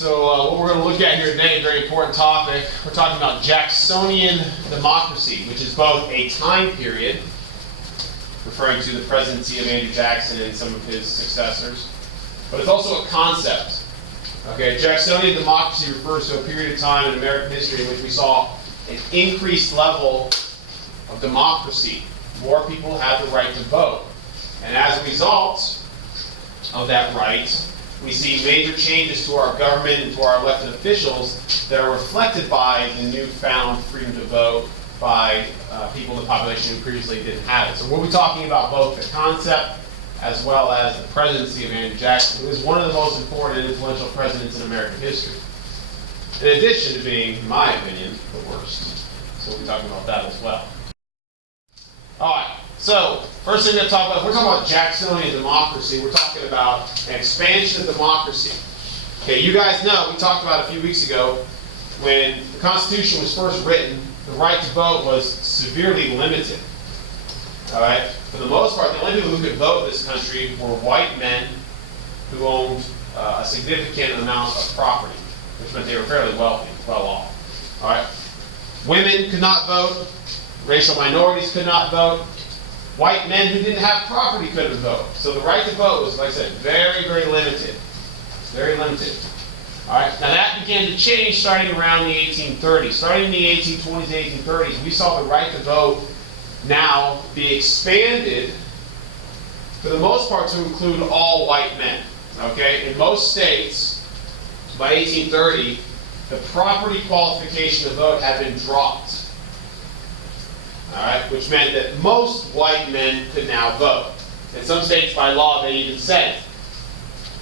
So what we're going to look at here today, a very important topic, we're talking about Jacksonian democracy, which is both a time period, referring to the presidency of Andrew Jackson and some of his successors, but it's also a concept. Okay, Jacksonian democracy refers to a period of time in American history in which we saw an increased level of democracy. More people had the right to vote. And as a result of that right, we see major changes to our government and to our elected officials that are reflected by the newfound freedom to vote by people in the population who previously didn't have it. So we'll be talking about both the concept as well as the presidency of Andrew Jackson, who is one of the most important and influential presidents in American history. In addition to being, in my opinion, the worst. So we'll be talking about that as well. All right. So, first thing to talk about, if we're talking about Jacksonian democracy, we're talking about an expansion of democracy. Okay, you guys know, we talked about a few weeks ago, when the Constitution was first written, the right to vote was severely limited. All right? For the most part, the only people who could vote in this country were white men who owned a significant amount of property, which meant they were fairly wealthy, well off. All right? Women could not vote. Racial minorities could not vote. White men who didn't have property couldn't vote. So the right to vote was, like I said, very, very limited. Very limited. All right. Now that began to change starting around the 1830s. Starting in the 1820s and 1830s, we saw the right to vote now be expanded, for the most part, to include all white men. Okay. In most states, by 1830, the property qualification to vote had been dropped. All right, which meant that most white men could now vote. In some states, by law, they even said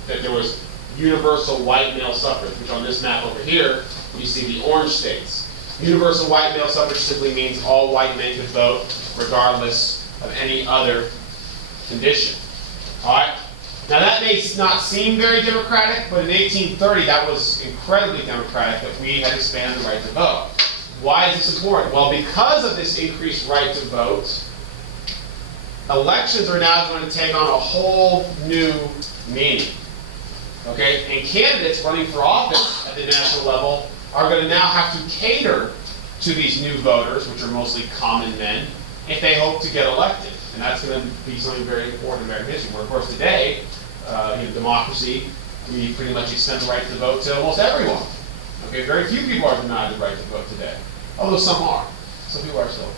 that there was universal white male suffrage, which on this map over here, you see the orange states. Universal white male suffrage simply means all white men could vote, regardless of any other condition. All right? Now, that may not seem very democratic, but in 1830, that was incredibly democratic that we had expanded the right to vote. Why is this important? Well, because of this increased right to vote, elections are now going to take on a whole new meaning. Okay? And candidates running for office at the national level are going to now have to cater to these new voters, which are mostly common men, if they hope to get elected. And that's going to be something very important in American history, where, of course, today, democracy, we pretty much extend the right to vote to almost everyone. Okay, very few people are denied the right to vote today, although some are. Some people are still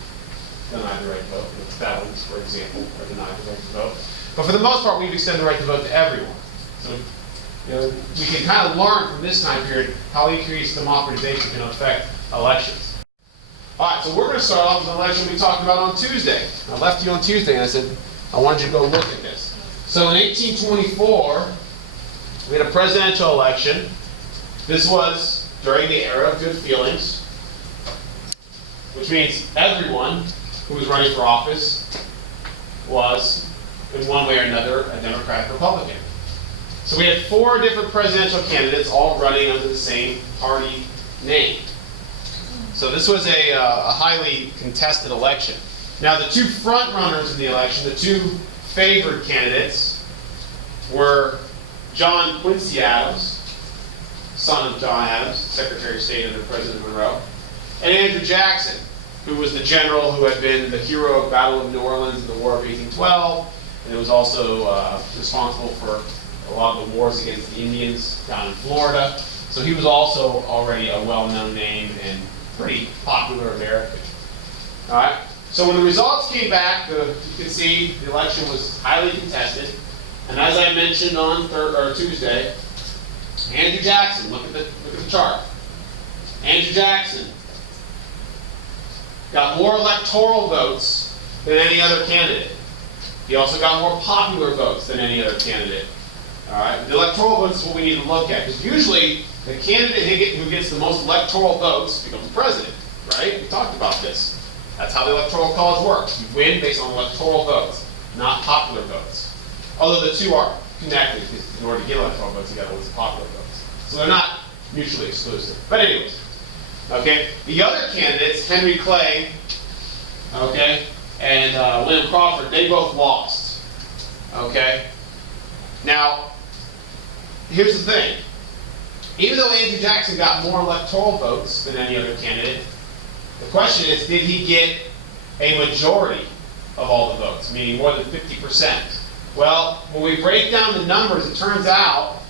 denied the right to vote. Felons, for example, are denied the right to vote. But for the most part, we've extended the right to vote to everyone. So, we can kind of learn from this time period how increased democratization can affect elections. All right, so we're going to start off with an election we talked about on Tuesday. I left you on Tuesday and I said, I wanted you to go look at this. So in 1824, we had a presidential election. This was during the era of good feelings, which means everyone who was running for office was, in one way or another, a Democratic Republican. So we had 4 different presidential candidates all running under the same party name. So this was a highly contested election. Now the 2 front runners in the election, the 2 favored candidates, were John Quincy Adams, son of John Adams, Secretary of State under President Monroe, and Andrew Jackson, who was the general who had been the hero of Battle of New Orleans in the War of 1812, and was also responsible for a lot of the wars against the Indians down in Florida. So he was also already a well-known name and pretty popular American. All right. So when the results came back, you can see the election was highly contested, and as I mentioned on Tuesday, Andrew Jackson, look at the chart. Andrew Jackson got more electoral votes than any other candidate. He also got more popular votes than any other candidate. All right, the electoral votes is what we need to look at, because usually the candidate who gets the most electoral votes becomes president, right? We talked about this. That's how the electoral college works. You win based on electoral votes, not popular votes. Although the 2 are connected, because in order to get electoral votes, you got to lose popular votes. So they're not mutually exclusive. But anyways, okay, the other candidates, Henry Clay, okay, and William Crawford, they both lost. Okay? Now, here's the thing. even though Andrew Jackson got more electoral votes than any other candidate, the question is, did he get a majority of all the votes, meaning more than 50%? Well, when we break down the numbers, it turns out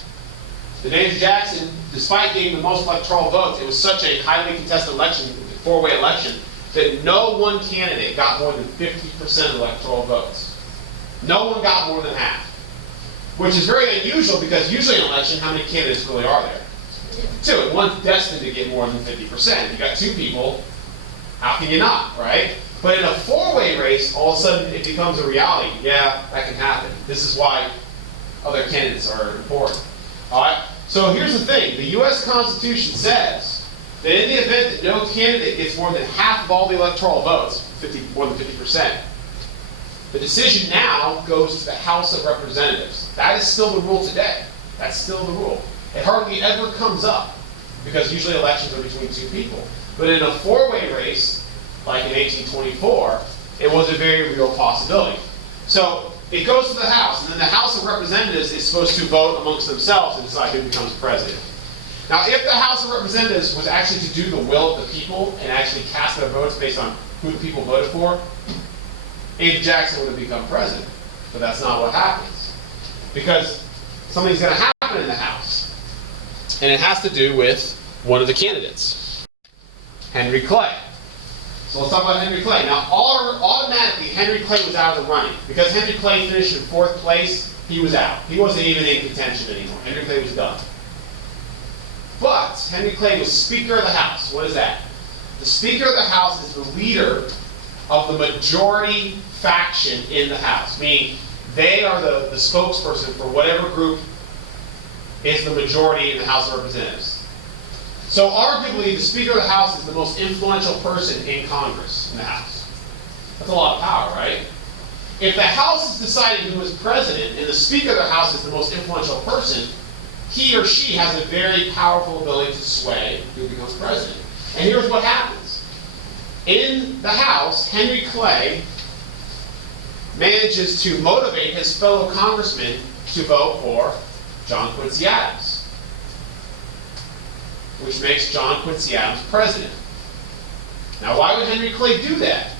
that Andrew Jackson, despite getting the most electoral votes, it was such a highly contested election, four-way election, that no one candidate got more than 50% of electoral votes. No one got more than half, which is very unusual because usually in an election, how many candidates really are there? Two, and one's destined to get more than 50%. If you got two people, how can you not, right? But in a four-way race, all of a sudden it becomes a reality. Yeah, that can happen. This is why other candidates are important. All right? So here's the thing. The U.S. Constitution says that in the event that no candidate gets more than half of all the electoral votes, more than 50%, the decision now goes to the House of Representatives. That is still the rule today. That's still the rule. It hardly ever comes up because usually elections are between two people. But in a four-way race, like in 1824, it was a very real possibility. So it goes to the House, and then the House of Representatives is supposed to vote amongst themselves and decide who becomes president. Now, if the House of Representatives was actually to do the will of the people and actually cast their votes based on who the people voted for, Andrew Jackson would have become president. But that's not what happens. Because something's going to happen in the House. And it has to do with one of the candidates, Henry Clay. So let's talk about Henry Clay. Now, automatically, Henry Clay was out of the running. Because Henry Clay finished in 4th place, he was out. He wasn't even in contention anymore. Henry Clay was done. But Henry Clay was Speaker of the House. What is that? The Speaker of the House is the leader of the majority faction in the House, meaning they are the spokesperson for whatever group is the majority in the House of Representatives. So arguably, the Speaker of the House is the most influential person in Congress, in the House. That's a lot of power, right? If the House is deciding who is president, and the Speaker of the House is the most influential person, he or she has a very powerful ability to sway who becomes president. And here's what happens. In the House, Henry Clay manages to motivate his fellow congressmen to vote for John Quincy Adams, which makes John Quincy Adams president. Now, why would Henry Clay do that?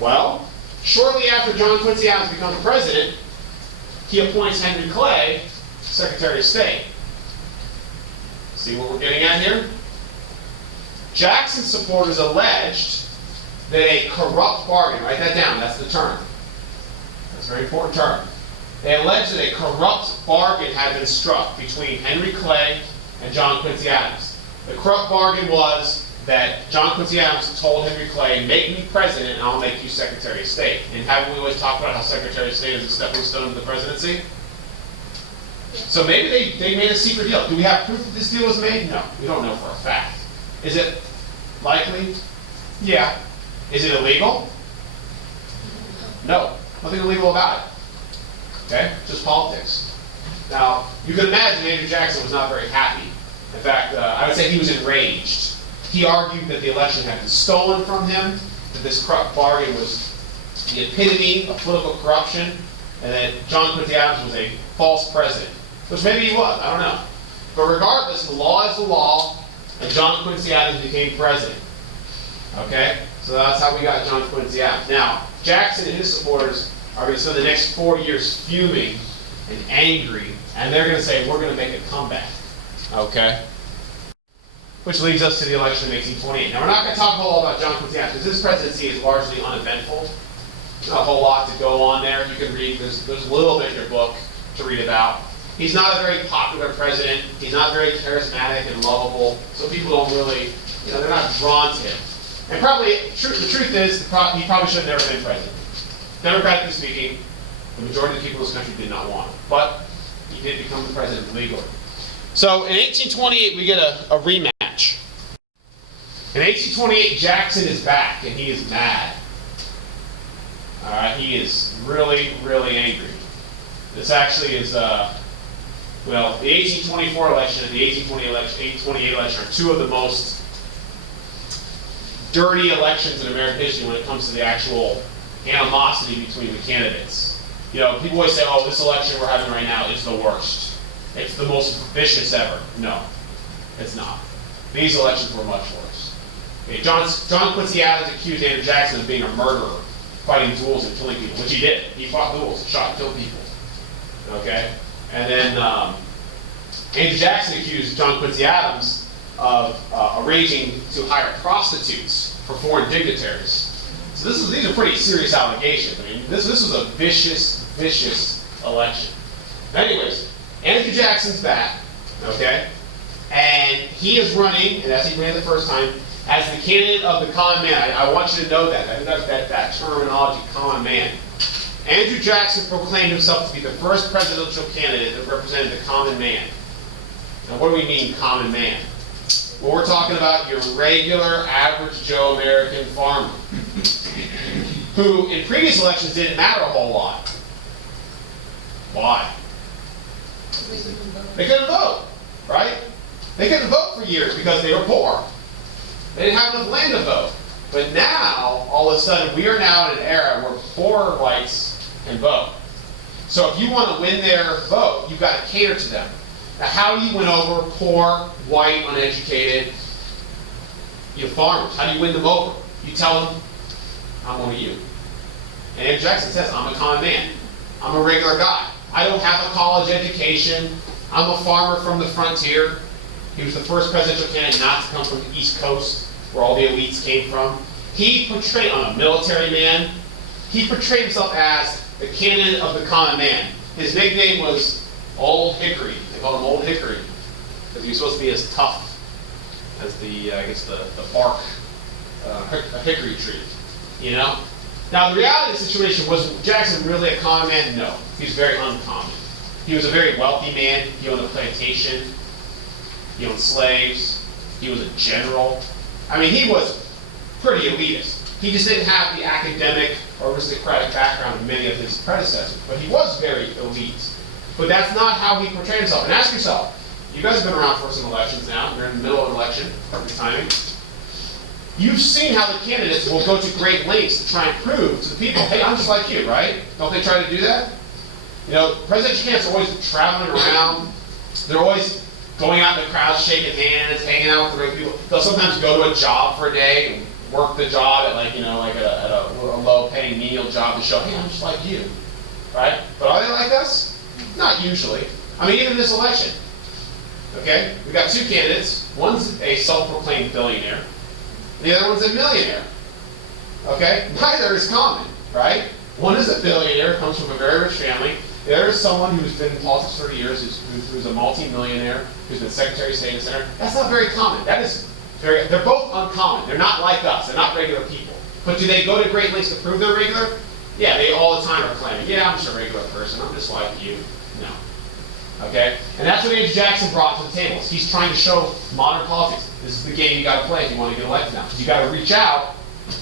Well, shortly after John Quincy Adams becomes president, he appoints Henry Clay Secretary of State. See what we're getting at here? Jackson supporters alleged that a corrupt bargain, write that down, that's the term. That's a very important term. They alleged that a corrupt bargain had been struck between Henry Clay and John Quincy Adams. The corrupt bargain was that John Quincy Adams told Henry Clay, make me president and I'll make you Secretary of State. And haven't we always talked about how Secretary of State is a stepping stone to the presidency? So maybe they made a secret deal. Do we have proof that this deal was made? No, we don't know for a fact. Is it likely? Yeah. Is it illegal? No, nothing illegal about it. Okay, just politics. Now, you can imagine Andrew Jackson was not very happy. In fact, I would say he was enraged. He argued that the election had been stolen from him, that this corrupt bargain was the epitome of political corruption, and that John Quincy Adams was a false president. Which maybe he was, I don't know. But regardless, the law is the law, and John Quincy Adams became president. Okay? So that's how we got John Quincy Adams. Now, Jackson and his supporters are going to spend the next 4 years fuming and angry, and they're going to say, we're going to make a comeback. Okay? Which leads us to the election of 1828. Now, we're not going to talk a whole lot about John Quincy Adams, because his presidency is largely uneventful. There's not a whole lot to go on there. You can read, there's a little bit in your book to read about. He's not a very popular president. He's not very charismatic and lovable, so people don't really, they're not drawn to him. And probably, the truth is, he probably should have never been president. Democratically speaking, the majority of the people in this country did not want him. But he did become the president legally. So in 1828, we get a rematch. In 1828, Jackson is back, and he is mad. All right, he is really, really angry. This actually is, the 1824 election and the 1828 election are two of the most dirty elections in American history when it comes to the actual animosity between the candidates. People always say, oh, this election we're having right now is the worst. It's the most vicious ever. No. It's not. These elections were much worse. Okay, John Quincy Adams accused Andrew Jackson of being a murderer, fighting duels and killing people, which he did. He fought duels, shot and killed people. Okay? And then Andrew Jackson accused John Quincy Adams of arranging to hire prostitutes for foreign dignitaries. So these are pretty serious allegations. I mean, this was a vicious, vicious election. Anyways, Andrew Jackson's back, okay? And he is running, and as he ran the first time, as the candidate of the common man. I want you to know that. I think that terminology, common man. Andrew Jackson proclaimed himself to be the first presidential candidate that represented the common man. Now, what do we mean, common man? Well, we're talking about your regular, average Joe American farmer, who in previous elections didn't matter a whole lot. Why? They couldn't vote, right? They couldn't vote for years because they were poor. They didn't have enough land to vote. But now, all of a sudden, we are now in an era where poor whites can vote. So if you want to win their vote, you've got to cater to them. Now, how do you win over poor, white, uneducated farmers? How do you win them over? You tell them, I'm one of you. And Andrew Jackson says, I'm a common man. I'm a regular guy. I don't have a college education. I'm a farmer from the frontier. He was the first presidential candidate not to come from the East Coast, where all the elites came from. He portrayed, I'm a military man, he portrayed himself as the candidate of the common man. His nickname was Old Hickory. They called him Old Hickory, because he was supposed to be as tough as the bark a hickory tree, you know? Now, the reality of the situation was Jackson really a common man? No. He was very uncommon. He was a very wealthy man. He owned a plantation. He owned slaves. He was a general. I mean, he was pretty elitist. He just didn't have the academic or aristocratic background of many of his predecessors. But he was very elite. But that's not how he portrayed himself. And ask yourself, you guys have been around for some elections now. You're in the middle of an election. Perfect timing. You've seen how the candidates will go to great lengths to try and prove to the people, hey, I'm just like you, right? Don't they try to do that? You know, presidential candidates are always traveling around. They're always going out in the crowd, shaking hands, hanging out with the regular people. They'll sometimes go to a job for a day and work the job at at a low-paying menial job to show, hey, I'm just like you, right? But are they like us? Not usually. I mean, even in this election, okay? We've got two candidates. One's a self-proclaimed billionaire. The other one's a millionaire, okay? Neither is common, right? One is a billionaire, comes from a very rich family. The other is someone who's been in politics for years, who's a multi-millionaire, who's been Secretary of State and Senator. That's not very common. They're both uncommon. They're not like us. They're not regular people. But do they go to great lengths to prove they're regular? Yeah, they all the time are claiming, yeah, I'm just a regular person. I'm just like you. No. Okay? And that's what Andrew Jackson brought to the table. He's trying to show modern politics. This is the game you got to play if you want to get elected now. You got to reach out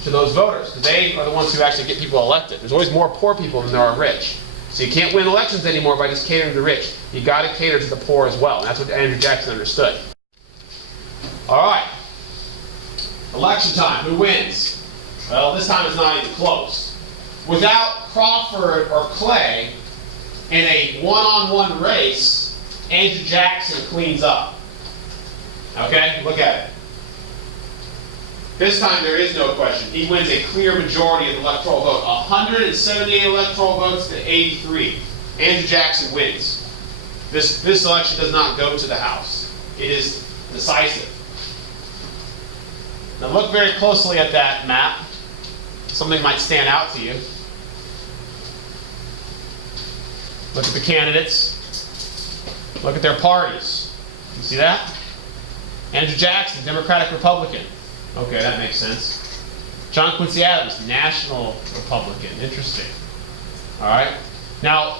to those voters, because they are the ones who actually get people elected. There's always more poor people than there are rich. So you can't win elections anymore by just catering to the rich. You got to cater to the poor as well. And that's what Andrew Jackson understood. All right. Election time. Who wins? Well, this time it's not even close. Without Crawford or Clay in a one-on-one race, Andrew Jackson cleans up. Okay? Look at it. This time there is no question. He wins a clear majority of the electoral vote. 178 electoral votes to 83. Andrew Jackson wins. This election does not go to the House. It is decisive. Now look very closely at that map. Something might stand out to you. Look at the candidates. Look at their parties. You see that? Andrew Jackson, Democratic Republican. Okay, that makes sense. John Quincy Adams, National Republican. Interesting. All right. Now,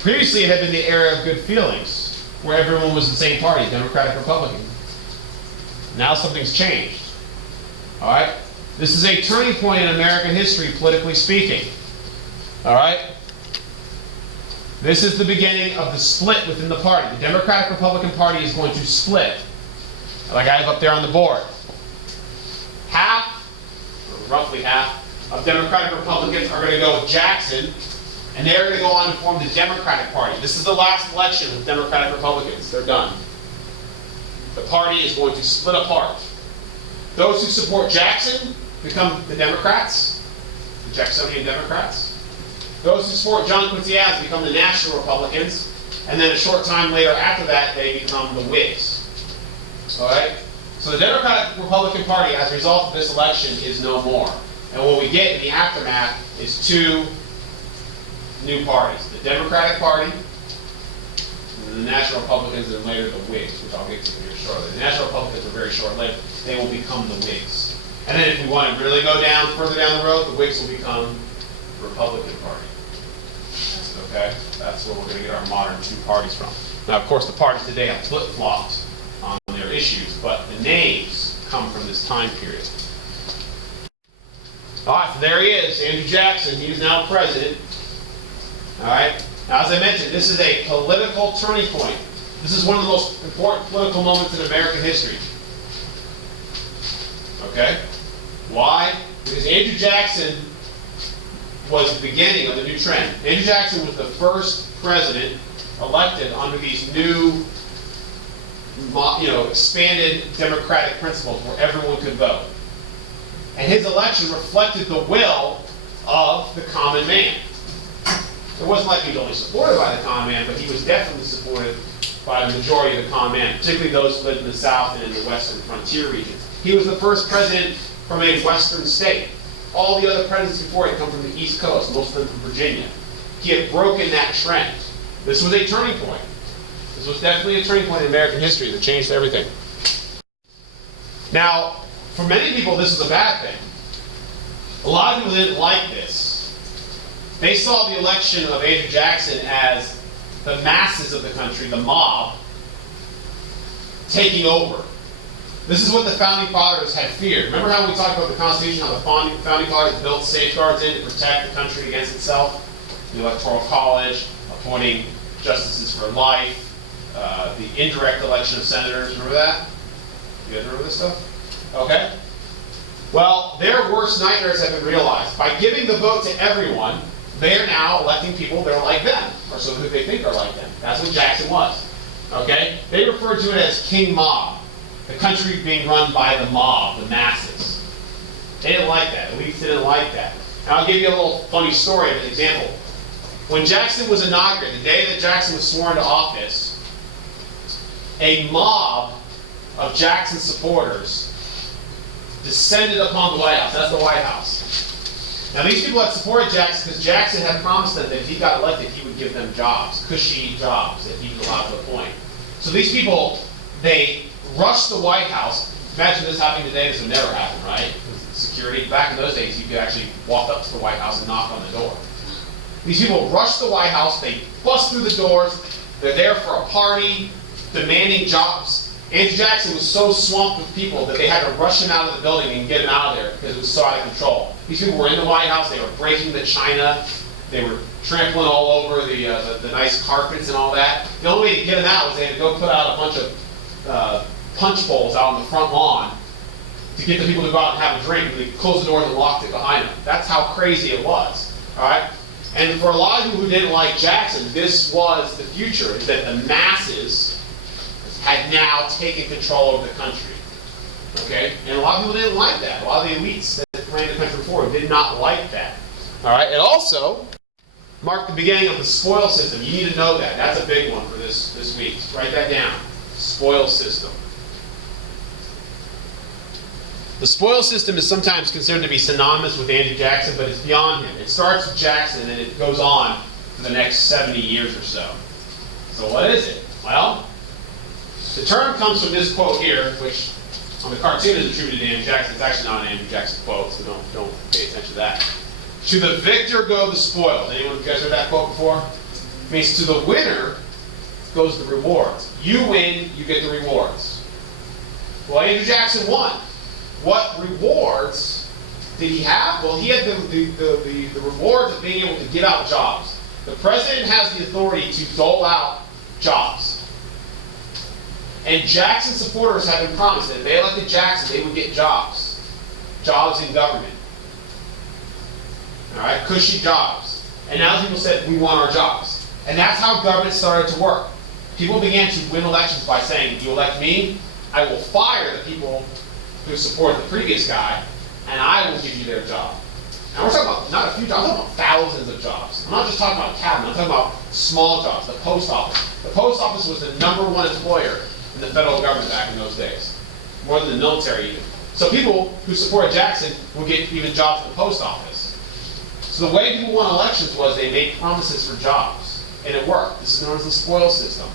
previously it had been the era of good feelings, where everyone was the same party, Democratic Republican. Now something's changed. All right. This is a turning point in American history, politically speaking. All right. This is the beginning of the split within the party. The Democratic Republican Party is going to split, like I have up there on the board. Half, or roughly half, of Democratic Republicans are going to go with Jackson, and they're going to go on to form the Democratic Party. This is the last election of Democratic Republicans. They're done. the party is going to split apart. Those who support Jackson become the Democrats, the Jacksonian Democrats. Those who support John Quincy Adams become the National Republicans, and then a short time later after that, they become the Whigs. All right? So the Democratic-Republican Party, as a result of this election, is no more. And what we get in the aftermath is two new parties. The Democratic Party, and the National Republicans, and later the Whigs, which I'll get to here shortly. The National Republicans are very short-lived. They will become the Whigs. And then if we want to really go down, further down the road, the Whigs will become the Republican Party. Okay? That's where we're going to get our modern two parties from. Now, of course, the parties today have flip-flopped on their issues, but the names come from this time period. All right, so there he is, Andrew Jackson. He is now president. All right? Now, as I mentioned, this is a political turning point. This is one of the most important political moments in American history. Okay? Why? Because Andrew Jackson was the beginning of the new trend. Andrew Jackson was the first president elected under these new, expanded democratic principles where everyone could vote. And his election reflected the will of the common man. It wasn't like he was only supported by the common man, but he was definitely supported by the majority of the common man, particularly those who lived in the South and in the Western frontier regions. He was the first president from a Western state. All the other presidents before had come from the East Coast, most of them from Virginia. He had broken that trend. This was a turning point. This was definitely a turning point in American history that changed everything. Now, for many people, this was a bad thing. A lot of people didn't like this. They saw the election of Andrew Jackson as the masses of the country, the mob, taking over. This is what the Founding Fathers had feared. Remember how we talked about the Constitution, how the Founding Fathers built safeguards in to protect the country against itself? The Electoral College, appointing justices for life, the indirect election of senators. Remember that? You guys remember this stuff? Okay. Well, their worst nightmares have been realized. By giving the vote to everyone, they are now electing people that are like them, or so who they think are like them. That's what Jackson was. Okay? They referred to it as King Mob. The country being run by the mob, the masses. They didn't like that. Elites didn't like that. And I'll give you a little funny story as an example. When Jackson was inaugurated, the day that Jackson was sworn into office, a mob of Jackson supporters descended upon the White House. That's the White House. Now, these people had supported Jackson because Jackson had promised them that if he got elected, he would give them jobs, cushy jobs, that he was allowed to appoint. So these people, they rushed the White House. Imagine this happening today. This would never happen, right? Security. Back in those days, you could actually walk up to the White House and knock on the door. These people rushed the White House. They bust through the doors. They're there for a party, demanding jobs. Andrew Jackson was so swamped with people that they had to rush him out of the building and get him out of there because it was so out of control. These people were in the White House. They were breaking the china. They were trampling all over the nice carpets and all that. The only way to get him out was they had to go put out a bunch of punch bowls out on the front lawn to get the people to go out and have a drink, and they closed the doors and locked it behind them. That's how crazy it was. All right? And for a lot of people who didn't like Jackson, this was the future, is that the masses had now taken control of the country. Okay? And a lot of people didn't like that. A lot of the elites that ran the country before did not like that. All right? It also marked the beginning of the spoil system. You need to know that. That's a big one for this week. Write that down. Spoil system. The spoil system is sometimes considered to be synonymous with Andrew Jackson, but it's beyond him. It starts with Jackson and it goes on for the next 70 years or so. So what is it? Well, the term comes from this quote here, which on the cartoon is attributed to Andrew Jackson. It's actually not an Andrew Jackson quote, so don't pay attention to that. To the victor go the spoils. Anyone of you guys heard that quote before? It means to the winner goes the rewards. You win, you get the rewards. Well, Andrew Jackson won. What rewards did he have? Well, he had the rewards of being able to give out jobs. The president has the authority to dole out jobs. And Jackson supporters have been promised that if they elected Jackson, they would get jobs. Jobs in government. All right, cushy jobs. And now people said, we want our jobs. And that's how government started to work. People began to win elections by saying, you elect me, I will fire the people who support the previous guy, and I will give you their job. And we're talking about not a few jobs, I'm talking about thousands of jobs. I'm not just talking about cabinet, I'm talking about small jobs, the post office. The post office was the #1 employer in the federal government back in those days, more than the military even. So people who supported Jackson will get even jobs at the post office. So the way people won elections was they made promises for jobs, and it worked. This is known as the spoil system.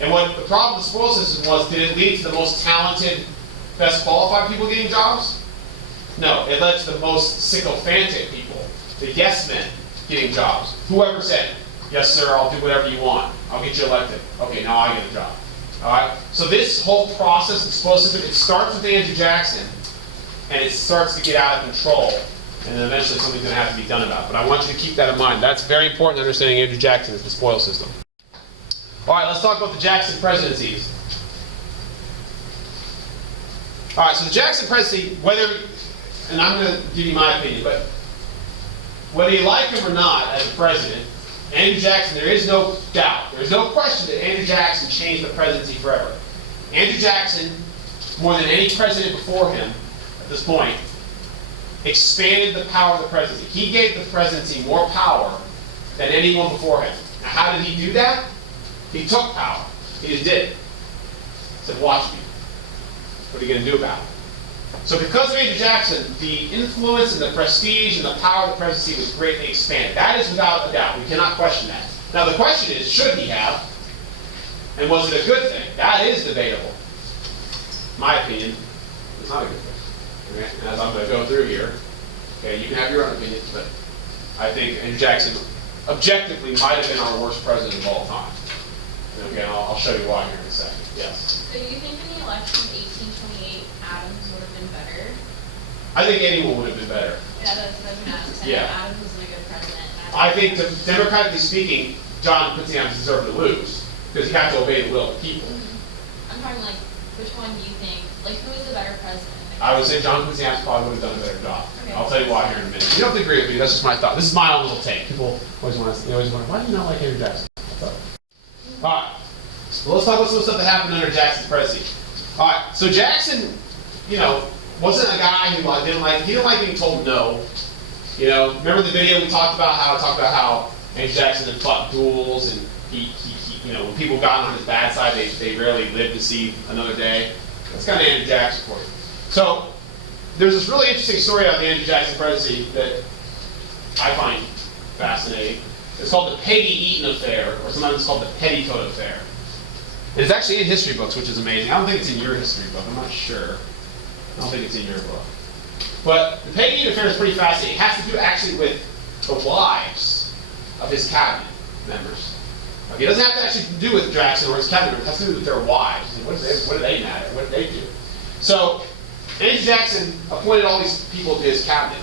And what the problem with the spoil system was, did it lead to the most talented, best qualified people getting jobs? No, it led to the most sycophantic people, the yes men, getting jobs. Whoever said, yes sir, I'll do whatever you want, I'll get you elected. Okay, now I get a job. All right? So this whole process, the spoil system, it starts with Andrew Jackson, and it starts to get out of control, and then eventually something's going to have to be done about it. But I want you to keep that in mind. That's very important, understanding Andrew Jackson is the spoil system. All right, let's talk about the Jackson presidencies. All right, so the Jackson presidency, whether, and I'm going to give you my opinion, but whether you like him or not as a president, Andrew Jackson, there is no doubt, there is no question that Andrew Jackson changed the presidency forever. Andrew Jackson, more than any president before him at this point, expanded the power of the presidency. He gave the presidency more power than anyone before him. Now, how did he do that? He took power. He just did it. He said, watch me. What are you going to do about it? So because of Andrew Jackson, the influence and the prestige and the power of the presidency was greatly expanded. That is without a doubt. We cannot question that. Now the question is, should he have? And was it a good thing? That is debatable. In my opinion, it's not a good thing. Okay? And as I'm going to go through here, okay, you can have your own opinion, but I think Andrew Jackson objectively might have been our worst president of all time. Okay, I'll show you why here in a second. Yes? So you think in the election of 1828, Adams would have been better? I think anyone would have been better. Yeah, that's what I was going to ask. Yeah. Adams wasn't a good president. I think, democratically speaking, John Quincy Adams deserved to lose because he had to obey the will of the people. I'm talking like, which one do you think, like who is a better president? I would say John Quincy Adams probably would have done a better job. Okay. I'll tell you why here in a minute. You don't have to agree with me. That's just my thought. This is my own little take. People always wonder, why do you not like Andrew Jackson? All right. So let's talk about some stuff that happened under Jackson's presidency. All right. So Jackson, wasn't a guy who he didn't like being told no. Remember the video we talked about how Andrew Jackson had fought duels, and he when people got on his bad side, they rarely lived to see another day. That's kind of Andrew Jackson for you. So there's this really interesting story out of the Andrew Jackson presidency that I find fascinating. It's called the Peggy Eaton affair, or sometimes it's called the Petticoat affair. And it's actually in history books, which is amazing. I don't think it's in your history book. I'm not sure. I don't think it's in your book. But the Peggy Eaton affair is pretty fascinating. It has to do actually with the wives of his cabinet members. Okay, it doesn't have to actually do with Jackson or his cabinet members. It has to do with their wives. What do they matter? What do they do? So Andrew Jackson appointed all these people to his cabinet.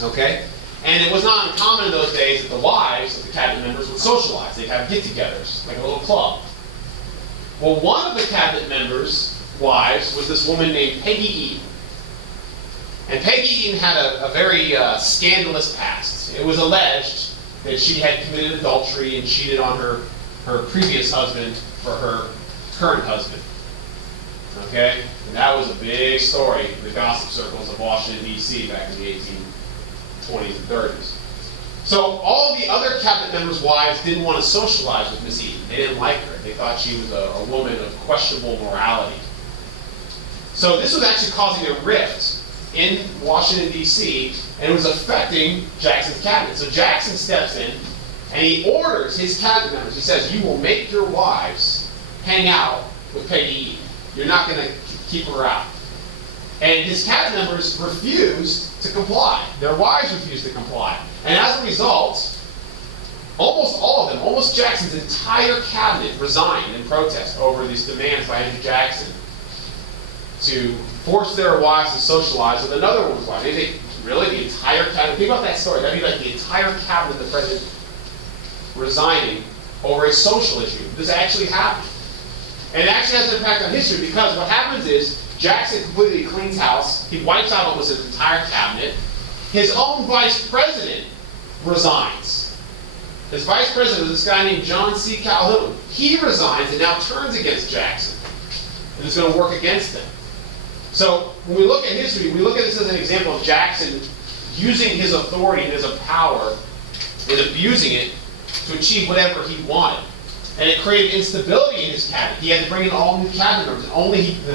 Okay? And it was not uncommon in those days that the wives of the cabinet members would socialize. They'd have get-togethers, like a little club. Well, one of the cabinet members' wives was this woman named Peggy Eaton. And Peggy Eaton had a very scandalous past. It was alleged that she had committed adultery and cheated on her previous husband for her current husband. Okay? And that was a big story in the gossip circles of Washington, D.C. back in the 1820s and 30s. So all the other cabinet members' wives didn't want to socialize with Miss Eaton. They didn't like her. They thought she was a woman of questionable morality. So this was actually causing a rift in Washington, D.C., and it was affecting Jackson's cabinet. So Jackson steps in, and he orders his cabinet members. He says, you will make your wives hang out with Peggy Eaton. You're not going to keep her out. And his cabinet members refused to comply. Their wives refused to comply. And as a result, almost all of them, almost Jackson's entire cabinet resigned in protest over these demands by Andrew Jackson to force their wives to socialize with another woman's wife. Really, the entire cabinet? Think about that story. That'd be like the entire cabinet of the president resigning over a social issue. This actually happened. And it actually has an impact on history because what happens is Jackson completely cleans house. He wipes out almost his entire cabinet. His own vice president resigns. His vice president was this guy named John C. Calhoun. He resigns and now turns against Jackson. and it's going to work against them. So when we look at history, we look at this as an example of Jackson using his authority and his power and abusing it to achieve whatever he wanted. And it created instability in his cabinet. He had to bring in all new cabinet members.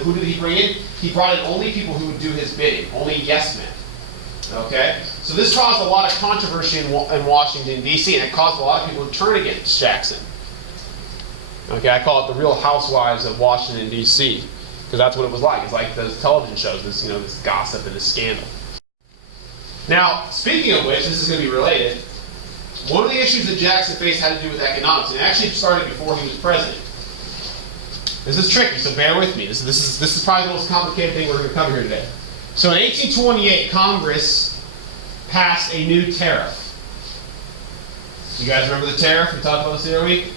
Who did he bring in? He brought in only people who would do his bidding, only yes men. Okay? So this caused a lot of controversy in Washington, D.C., and it caused a lot of people to turn against Jackson. Okay, I call it the Real Housewives of Washington, D.C., because that's what it was like. It's like those television shows, this gossip and this scandal. Now, speaking of which, this is going to be related. One of the issues that Jackson faced had to do with economics, and it actually started before he was president. This is tricky, so bear with me. This is probably the most complicated thing we're going to cover here today. So in 1828, Congress passed a new tariff. You guys remember the tariff? We talked about this the other week.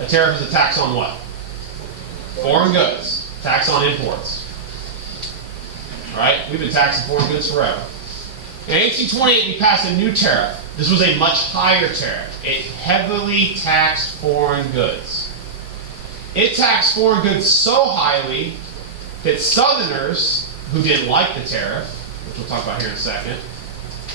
A tariff is a tax on what? Foreign goods. Tax on imports. All right? We've been taxing foreign goods forever. In 1828, we passed a new tariff. This was a much higher tariff. It heavily taxed foreign goods. It taxed foreign goods so highly that Southerners, who didn't like the tariff, which we'll talk about here in a second,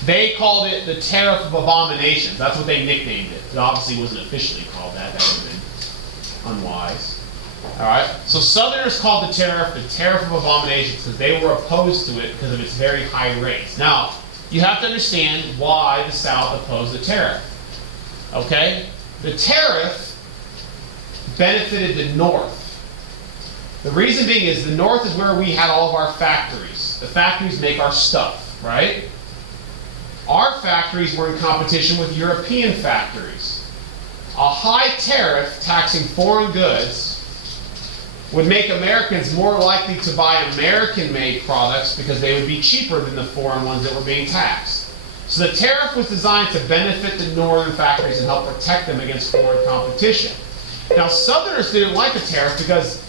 they called it the Tariff of Abominations. That's what they nicknamed it. It obviously wasn't officially called that. That would have been unwise. All right? So Southerners called the Tariff of Abominations because they were opposed to it because of its very high rates. Now, you have to understand why the South opposed the tariff. Okay? The tariff benefited the North. The reason being is the North is where we had all of our factories. The factories make our stuff, right? Our factories were in competition with European factories. A high tariff taxing foreign goods would make Americans more likely to buy American-made products because they would be cheaper than the foreign ones that were being taxed. So the tariff was designed to benefit the northern factories and help protect them against foreign competition. Now, Southerners didn't like the tariff because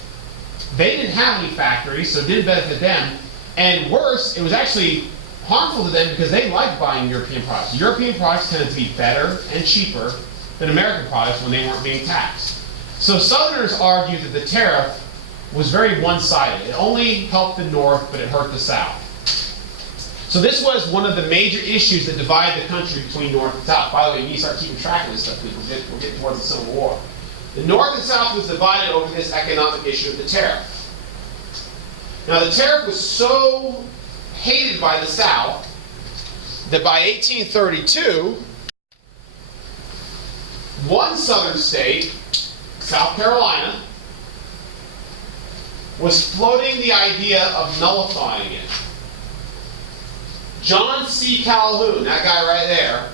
they didn't have any factories, so it didn't benefit them. And worse, it was actually harmful to them because they liked buying European products. European products tended to be better and cheaper than American products when they weren't being taxed. So Southerners argued that the tariff was very one-sided. It only helped the North, but it hurt the South. So this was one of the major issues that divided the country between North and South. By the way, you need to start keeping track of this stuff because we're getting towards the Civil War. The North and South was divided over this economic issue of the tariff. Now, the tariff was so hated by the South that by 1832, one southern state, South Carolina, was floating the idea of nullifying it. John C. Calhoun, that guy right there,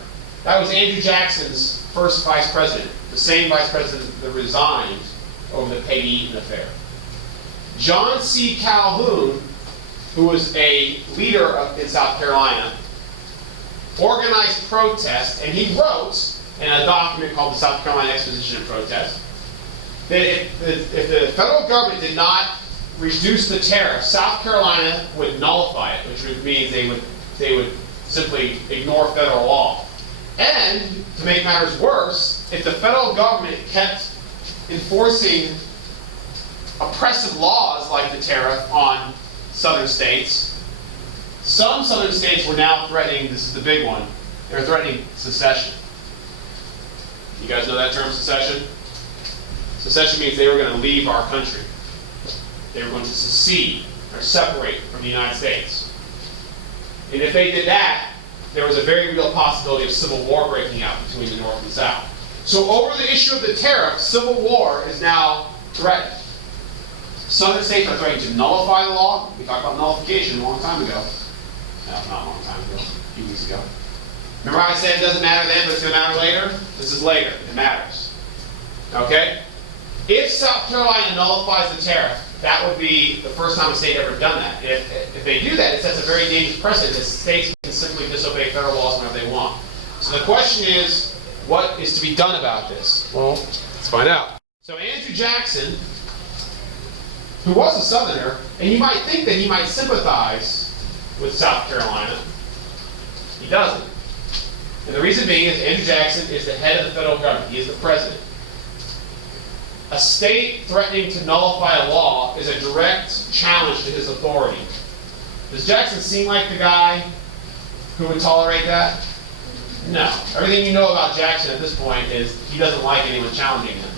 that was Andrew Jackson's first vice president, the same vice president that resigned over the Peggy Eaton affair. John C. Calhoun, who was a leader in South Carolina, organized protests, and he wrote in a document called the South Carolina Exposition of Protest that if the federal government did not reduce the tariff, South Carolina would nullify it, which means they would simply ignore federal law. And to make matters worse, if the federal government kept enforcing oppressive laws like the tariff on southern states, some southern states were now threatening, this is the big one, they were threatening secession. You guys know that term, secession? Secession means they were going to leave our country. They were going to secede or separate from the United States. And if they did that, there was a very real possibility of civil war breaking out between the North and South. So over the issue of the tariff, civil war is now threatened. Southern states are threatening to nullify the law. We talked about nullification a long time ago. No, not a long time ago, a few weeks ago. Remember how I said it doesn't matter then, but it's going to matter later? This is later. It matters. Okay? If South Carolina nullifies the tariff, that would be the first time a state ever done that. If they do that, it sets a very dangerous precedent that states can simply disobey federal laws whenever they want. So the question is, what is to be done about this? Well, let's find out. So Andrew Jackson, who was a Southerner, and you might think that he might sympathize with South Carolina, he doesn't. And the reason being is Andrew Jackson is the head of the federal government. He is the president. a state threatening to nullify a law is a direct challenge to his authority. Does Jackson seem like the guy who would tolerate that? No. Everything you know about Jackson at this point is he doesn't like anyone challenging him.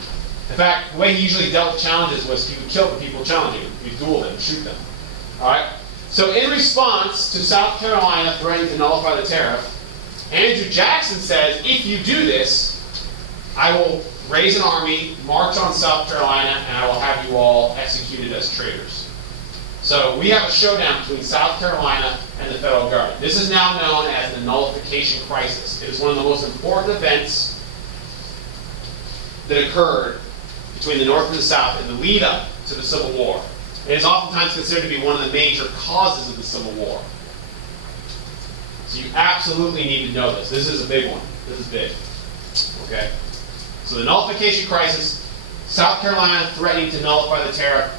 In fact, the way he usually dealt with challenges was he would kill the people challenging him. He'd duel them, shoot them. All right? So in response to South Carolina threatening to nullify the tariff, Andrew Jackson says, if you do this, I will raise an army, march on South Carolina, and I will have you all executed as traitors. So we have a showdown between South Carolina and the federal government. This is now known as the Nullification Crisis. It is one of the most important events that occurred between the North and the South in the lead up to the Civil War. It is oftentimes considered to be one of the major causes of the Civil War. So you absolutely need to know this. This is a big one. This is big. Okay? So the Nullification Crisis, South Carolina threatening to nullify the tariff,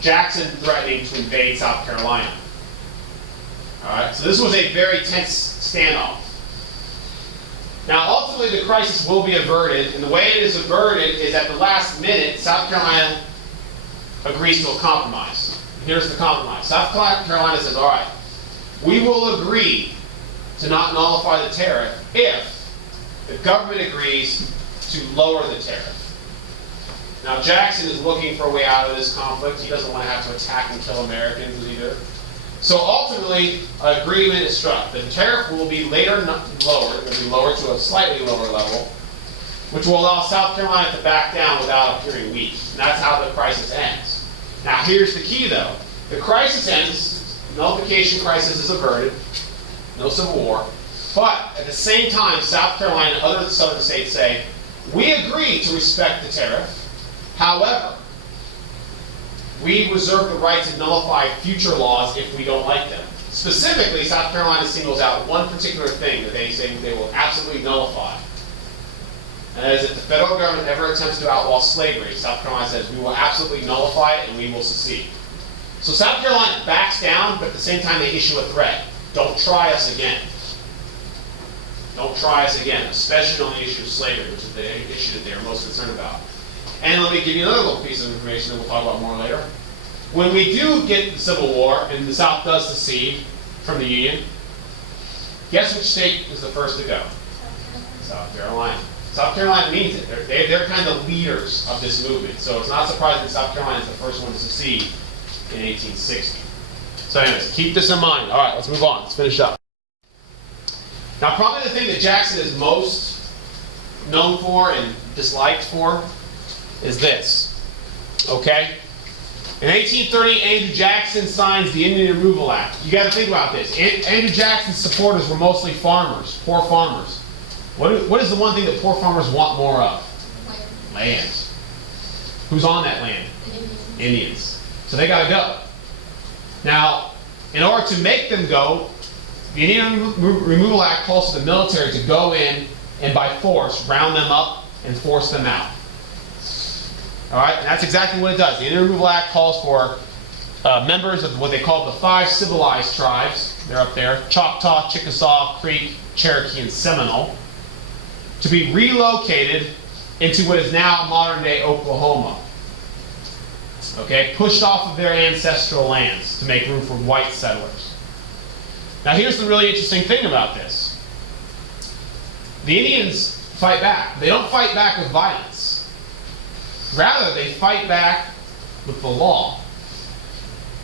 Jackson threatening to invade South Carolina. All right? So this was a very tense standoff. Now, ultimately, the crisis will be averted, and the way it is averted is at the last minute, South Carolina agrees to a compromise. Here's the compromise. South Carolina says, all right, we will agree to not nullify the tariff if the government agrees to lower the tariff. Now, Jackson is looking for a way out of this conflict. He doesn't want to have to attack and kill Americans either. So ultimately, an agreement is struck. The tariff will be later lowered. It will be lowered to a slightly lower level, which will allow South Carolina to back down without appearing weak. And that's how the crisis ends. Now, here's the key, though. The crisis ends, nullification crisis is averted, no civil war. But at the same time, South Carolina and other southern states say, we agree to respect the tariff. However, we reserve the right to nullify future laws if we don't like them. Specifically, South Carolina singles out one particular thing that they say they will absolutely nullify. And that is if the federal government ever attempts to outlaw slavery, South Carolina says we will absolutely nullify it and we will secede. So South Carolina backs down, but at the same time they issue a threat. Don't try us again. Don't try us again, especially on the issue of slavery, which is the issue that they are most concerned about. And let me give you another little piece of information that we'll talk about more later. When we do get the Civil War and the South does secede from the Union, guess which state is the first to go? South Carolina. South Carolina means it. They're kind of the leaders of this movement. So it's not surprising that South Carolina is the first one to secede in 1860. So anyways, keep this in mind. All right, let's move on. Let's finish up. Now, probably the thing that Jackson is most known for and disliked for is this. Okay? In 1830, Andrew Jackson signs the Indian Removal Act. You got to think about this. Andrew Jackson's supporters were mostly farmers, poor farmers. What is the one thing that poor farmers want more of? Land. Who's on that land? Indians. So they got to go. Now, in order to make them go, the Indian Removal Act calls for the military to go in and by force round them up and force them out. All right, and that's exactly what it does. The Indian Removal Act calls for members of what they call the 5 civilized tribes. They're up there: Choctaw, Chickasaw, Creek, Cherokee, and Seminole, to be relocated into what is now modern-day Oklahoma. Okay, pushed off of their ancestral lands to make room for white settlers. Now, here's the really interesting thing about this. The Indians fight back. They don't fight back with violence. Rather, they fight back with the law.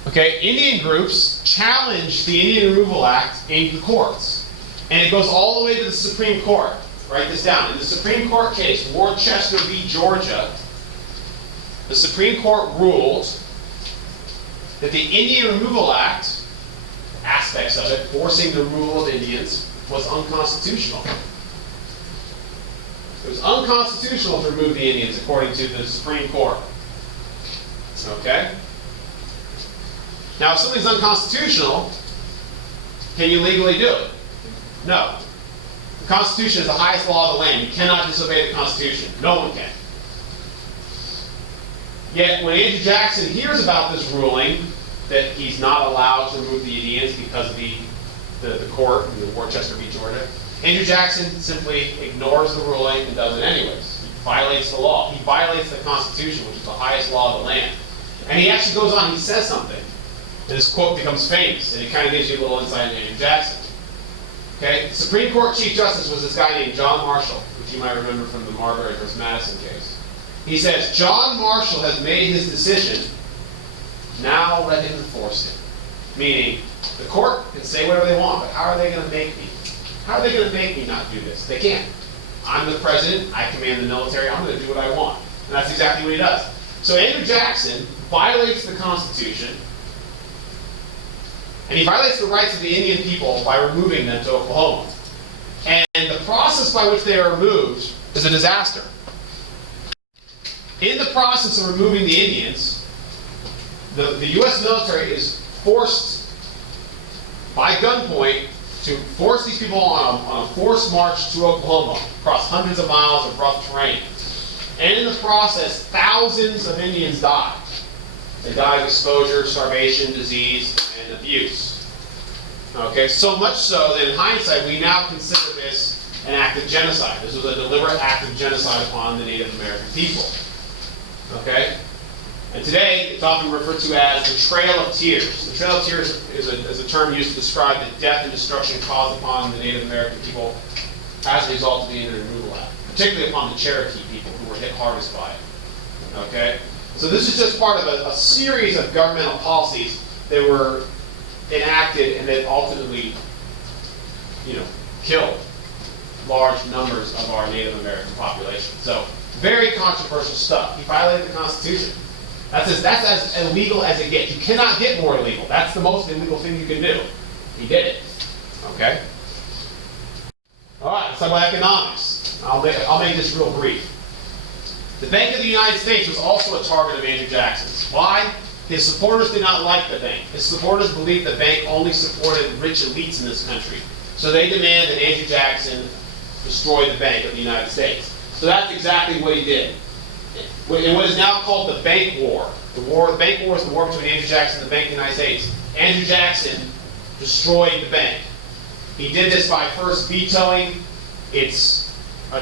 Okay, Indian groups challenge the Indian Removal Act in the courts. And it goes all the way to the Supreme Court. Write this down. In the Supreme Court case, Worcester v. Georgia, the Supreme Court ruled that the Indian Removal Act, aspects of it, forcing the rule of Indians, was unconstitutional. It was unconstitutional to remove the Indians, according to the Supreme Court. Okay? Now, if something's unconstitutional, can you legally do it? No. The Constitution is the highest law of the land. You cannot disobey the Constitution. No one can. Yet, when Andrew Jackson hears about this ruling, that he's not allowed to remove the Indians because of the court, the Worcester v. Georgia, Andrew Jackson simply ignores the ruling and does it anyways. violates the law. He violates the Constitution, which is the highest law of the land. And he actually goes on, he says something. And this quote becomes famous, and it kind of gives you a little insight into Andrew Jackson. Okay? The Supreme Court Chief Justice was this guy named John Marshall, which you might remember from the Marbury v. Madison case. He says, John Marshall has made his decision, now let him enforce it. Meaning, the court can say whatever they want, but how are they going to make me? How are they going to make me not do this? They can't. I'm the president, I command the military, I'm going to do what I want. And that's exactly what he does. So Andrew Jackson violates the Constitution, and he violates the rights of the Indian people by removing them to Oklahoma. And the process by which they are removed is a disaster. In the process of removing the Indians, the U.S. military is forced by gunpoint to force these people on a forced march to Oklahoma across hundreds of miles of rough terrain. And in the process, thousands of Indians die. They die of exposure, starvation, disease, and abuse. Okay, so much so that in hindsight, we now consider this an act of genocide. This was a deliberate act of genocide upon the Native American people. Okay? And today, it's often referred to as the Trail of Tears. The Trail of Tears is a term used to describe the death and destruction caused upon the Native American people as a result of the Indian Removal Act, particularly upon the Cherokee people who were hit hardest by it. Okay? So this is just part of a series of governmental policies that were enacted and that ultimately, killed large numbers of our Native American population. So, very controversial stuff. He violated the Constitution. That's as illegal as it gets. You cannot get more illegal. That's the most illegal thing you can do. He did it. Okay? All right, let's talk about economics. I'll make this real brief. The Bank of the United States was also a target of Andrew Jackson's. Why? His supporters did not like the bank. His supporters believed the bank only supported rich elites in this country. So they demand that Andrew Jackson destroy the Bank of the United States. So that's exactly what he did. In what is now called the Bank War. The Bank War is the war between Andrew Jackson and the Bank of the United States. Andrew Jackson destroyed the bank. He did this by first vetoing its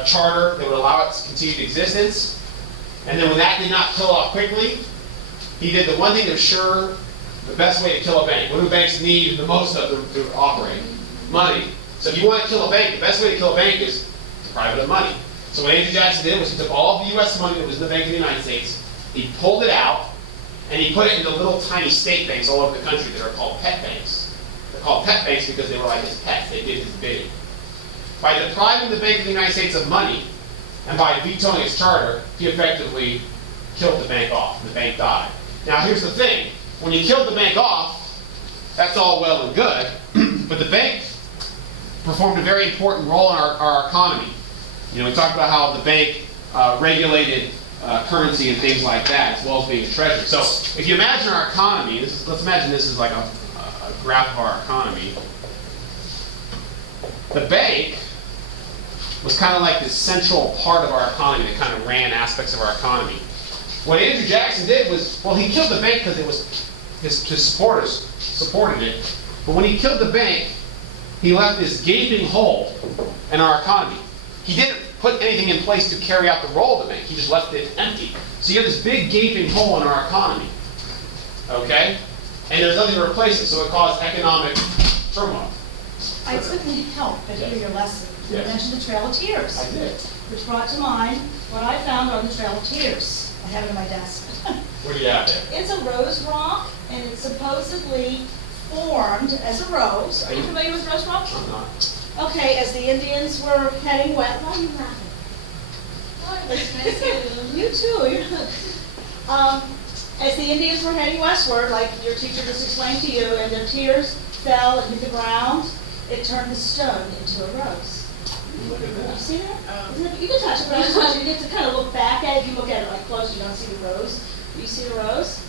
charter that would allow its continued existence. And then when that did not kill off quickly, he did the one thing that was sure the best way to kill a bank. What do banks need the most of to operate? Money. So if you want to kill a bank, the best way to kill a bank is to private money. So what Andrew Jackson did was he took all of the U.S. money that was in the Bank of the United States, he pulled it out, and he put it into little tiny state banks all over the country that are called pet banks. They're called pet banks because they were like his pets. They did his bidding. By depriving the Bank of the United States of money, and by vetoing its charter, he effectively killed the bank off. The bank died. Now here's the thing. When you killed the bank off, that's all well and good, but the bank performed a very important role in our economy. We talked about how the bank regulated currency and things like that, as well as being a treasury. So if you imagine our economy, let's imagine this is like a graph of our economy. The bank was kind of like this central part of our economy that kind of ran aspects of our economy. What Andrew Jackson did was, well, he killed the bank because it was his supporters supported it. But when he killed the bank, he left this gaping hole in our economy. He didn't put anything in place to carry out the role of the bank. He just left it empty. So you have this big gaping hole in our economy. Okay? And there's nothing to replace it, so it caused economic turmoil. I couldn't help but hear your lesson. You Yes. mentioned the Trail of Tears. I did. Which brought to mind what I found on the Trail of Tears. I have it on my desk. What do you have there? It's a rose rock, and it's supposedly formed as a rose. Are you familiar with rose rock? I'm not. Okay, as the Indians were heading west. Why are you laughing? Oh, it was nice to- You too. As the Indians were heading westward, like your teacher just explained to you, and their tears fell and hit the ground, it turned the stone into a rose. Look at You that. see that? Isn't it? You can touch it, but I just want you to get to kind of look back at it. If you look at it like close, you don't see the rose. Do you see the rose?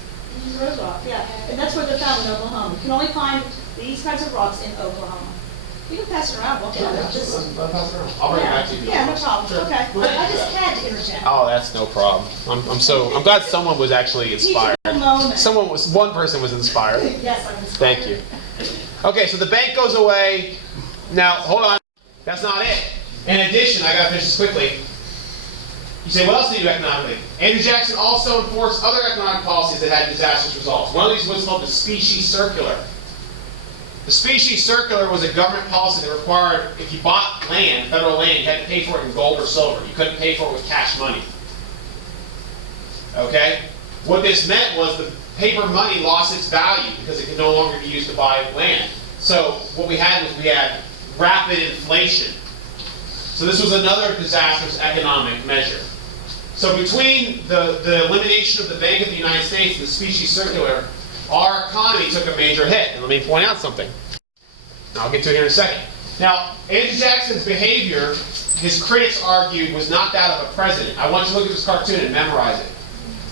This is rose rock, yeah. And that's where they're found in Oklahoma. You can only find these kinds of rocks in Oklahoma. You can pass it around, look at it. I'll pass it around. I'll bring it back to you. Yeah, no problem. Sure. Okay. Go ahead. I just had to interject. Oh, that's no problem. I'm glad someone was actually inspired. Teachable moment. One person was inspired. Yes, I'm inspired. Thank you. Okay, so the bank goes away. Now, hold on. That's not it. In addition, I gotta finish this quickly. You say, what else did he do economically? Andrew Jackson also enforced other economic policies that had disastrous results. One of these was called the Specie Circular. The Specie Circular was a government policy that required, if you bought land, federal land, you had to pay for it in gold or silver. You couldn't pay for it with cash money. Okay? What this meant was the paper money lost its value because it could no longer be used to buy land. So what we had rapid inflation. So this was another disastrous economic measure. So between the elimination of the Bank of the United States and the Specie Circular, our economy took a major hit. And let me point out something. I'll get to it here in a second. Now, Andrew Jackson's behavior, his critics argued, was not that of a president. I want you to look at this cartoon and memorize it,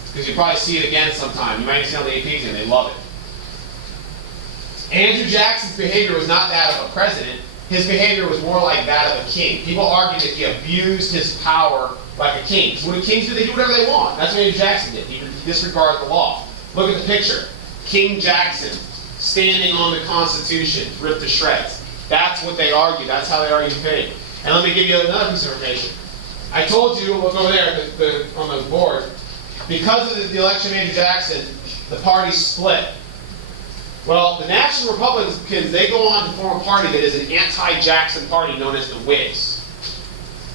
because you'll probably see it again sometime. You might see it on the AP exam, they love it. Andrew Jackson's behavior was not that of a president. His behavior was more like that of a king. People argue that he abused his power like a king. So what do kings do? They do whatever they want. That's what Andrew Jackson did. He disregarded the law. Look at the picture. King Jackson standing on the Constitution, ripped to shreds. That's what they argue. That's how they argue fame. And let me give you another piece of information. I told you, look over there on the board, because of the election of Andrew Jackson, the party split. Well, the National Republicans, they go on to form a party that is an anti-Jackson party known as the Whigs.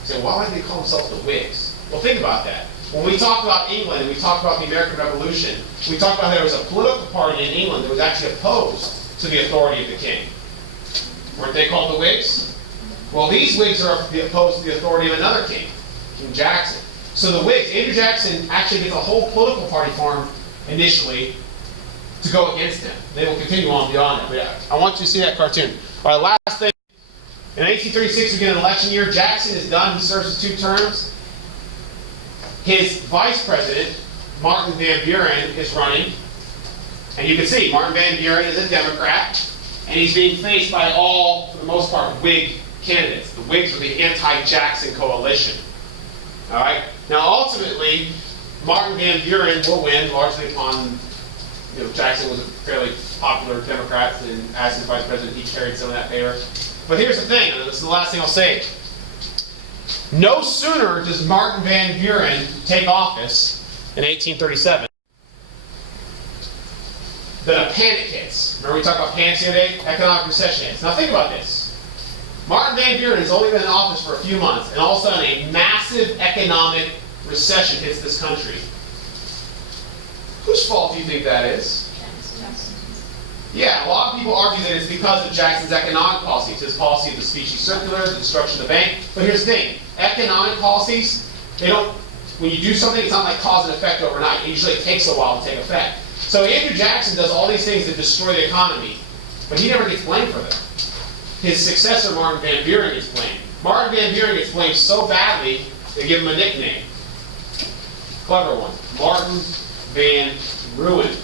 You say, why would they call themselves the Whigs? Well, think about that. When we talk about England and we talk about the American Revolution, we talk about how there was a political party in England that was actually opposed to the authority of the king. Weren't they called the Whigs? Well, these Whigs are opposed to the authority of another king, King Jackson. So the Whigs, Andrew Jackson actually gets a whole political party formed initially to go against him. They will continue on beyond that. But yeah, I want you to see that cartoon. All right, last thing. In 1836, we get an election year. Jackson is done. He serves his 2 terms. His vice president, Martin Van Buren, is running. And you can see, Martin Van Buren is a Democrat. And he's being faced by all, for the most part, Whig candidates. The Whigs are the anti-Jackson coalition. All right? Now, ultimately, Martin Van Buren will win, largely upon, Jackson was a fairly popular Democrat, and as his vice president, he carried some of that favor. But here's the thing, and this is the last thing I'll say. No sooner does Martin Van Buren take office in 1837 than a panic hits. Remember we talked about panics the other day? Economic recession hits. Now think about this. Martin Van Buren has only been in office for a few months, and all of a sudden a massive economic recession hits this country. Whose fault do you think that is? Yeah, a lot of people argue that it's because of Jackson's economic policies, his policy of the Specie Circular, the destruction of the bank. But here's the thing, economic policies, when you do something, it's not like cause and effect overnight. It usually takes a while to take effect. So Andrew Jackson does all these things that destroy the economy, but he never gets blamed for them. His successor, Martin Van Buren, gets blamed. Martin Van Buren gets blamed so badly, they give him a nickname. Clever one. Martin Van Ruin.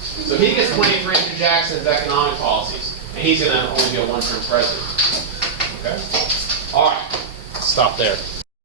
So he gets blamed for Andrew Jackson's economic policies, and he's going to only be a 1-term president. Okay? All right. Stop there.